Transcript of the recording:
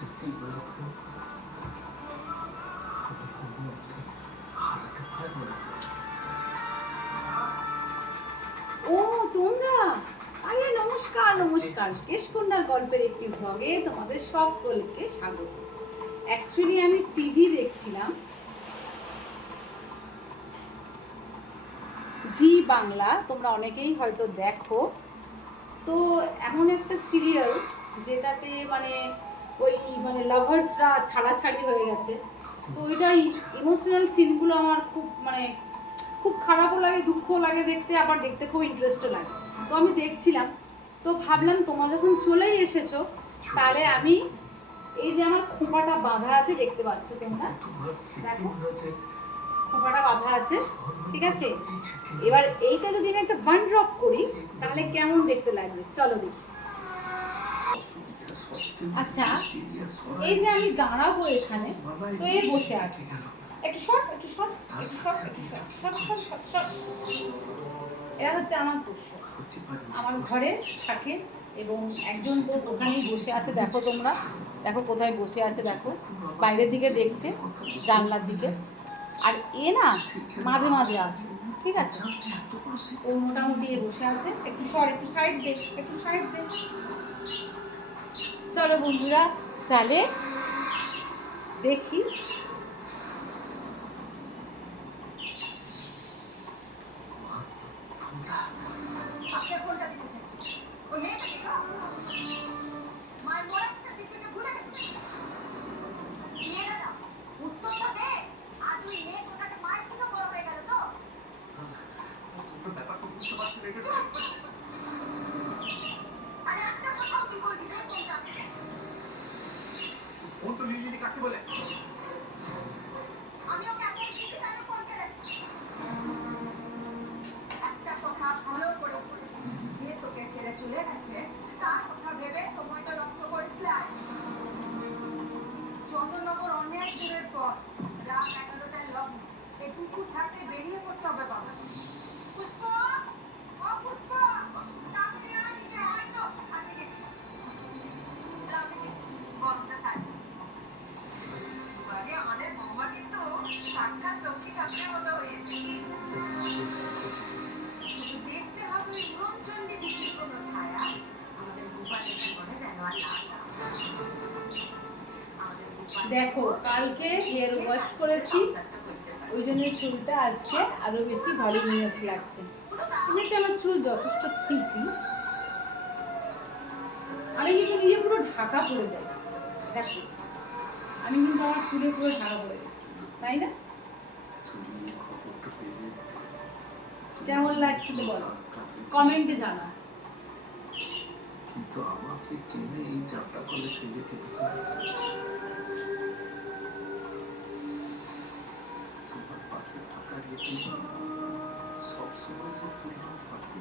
স্মৃতিগুলোকে আমি কোনো মতে হারাতে পারবো না। ও তোমরা, আরে নমস্কার নমস্কার, কেশকন্যার গল্পের একটি ভ্লগে তোমাদের সকলকে স্বাগত। অ্যাকচুয়ালি আমি টিভি দেখছিলাম, জি বাংলা, তোমরা অনেকেই হয়তো দেখো। তো এমন একটা সিরিয়াল যেটাতে ওই লাভার্সরা ছাড়াছাড়ি হয়ে গেছে। তো ওইটাই ইমোশনাল সিনগুলো আমার খুব খারাপও লাগে, দুঃখও লাগে দেখতে, আবার দেখতে খুব ইন্টারেস্টও লাগে। তো আমি দেখছিলাম, তো ভাবলাম তোমরা যখন চলেই এসেছো তাহলে আমি এই যে আমার খোঁপাটা বাঁধা আছে, দেখতে পাচ্ছ তোমরা, দেখো খোঁপাটা বাঁধা আছে, ঠিক আছে? এবার এইটা যদি আমি একটা বান ড্রপ করি তাহলে কেমন দেখতে লাগবে চলো দেখি। আচ্ছা, এই যে আমি দাঁড়াবো এখানে, তো এই বসে আছে, একটু শর্ট একটু শর্ট একটু শর্ট একটু শর্ট শর্ট শর্ট শর্ট। এরা হচ্ছে আমার পোষ্য, আমার ঘরে থাকে এবং একজন তো ওখানেই বসে আছে, দেখো তোমরা, দেখো কোথায় বসে আছে, দেখো বাইরের দিকে দেখছে, জানলার দিকে। আর এ না মাঝে মাঝে আসে, ঠিক আছে? ও মোটামুটি বসে আছে, একটু সর, একটু সাইড দে, একটু সাইড দে। চলো বন্ধুরা, চলে দেখি। ফোন তো লিলি কাকে বলে? আমি ওকে আগে কিছু টাইম ফোন করেছি। একটা কথা ভালো করে শুনে, যে তোকে ছেড়ে চলে গেছে তার কথা ভেবে সময়টা নষ্ট করিস না। চন্দননগর অনেক দূরের পর, রাত 11টায় লগ্ন, এই দুপুর থাকতে বেরিয়ে পড়তে হবে বাবা। পুষ্প, ও পুষ্প, তাড়াতাড়ি আয়, দিকে হয়তো আসে গেছি। গরমটা সাইড আমাদের বৌমা কিন্তু সাক্ষাৎ লক্ষ্মী ঠাকুরের মতো হয়েছে। শুধু দেখতে হবে ওই ব্রহ্মচণ্ডী দিদির কোনো ছায়া, আমাদের গোপালের মনে যেন আর দেখো, কালকে হেয়ার ওয়াশ করেছি, ওই জন্য চুলটা আজকে আরো বেশি ভলিউমিনাস লাগছে। এমনিতে আমার চুল যথেষ্ট থিকই, আমি কিন্তু নিজে পুরো ঢাকা পড়ে যাই। দেখো, আমি কিন্তু আমার চুলে পুরো ঢাকা পড়ে গেছি, তাই না? কেমন লাগছিল বলো, কমেন্টে জানা। কিন্তু আমাকে টেনে এই চাপটা করে ফেলে তোমার পাশে থাকার সবসময় যে তোমার সাথে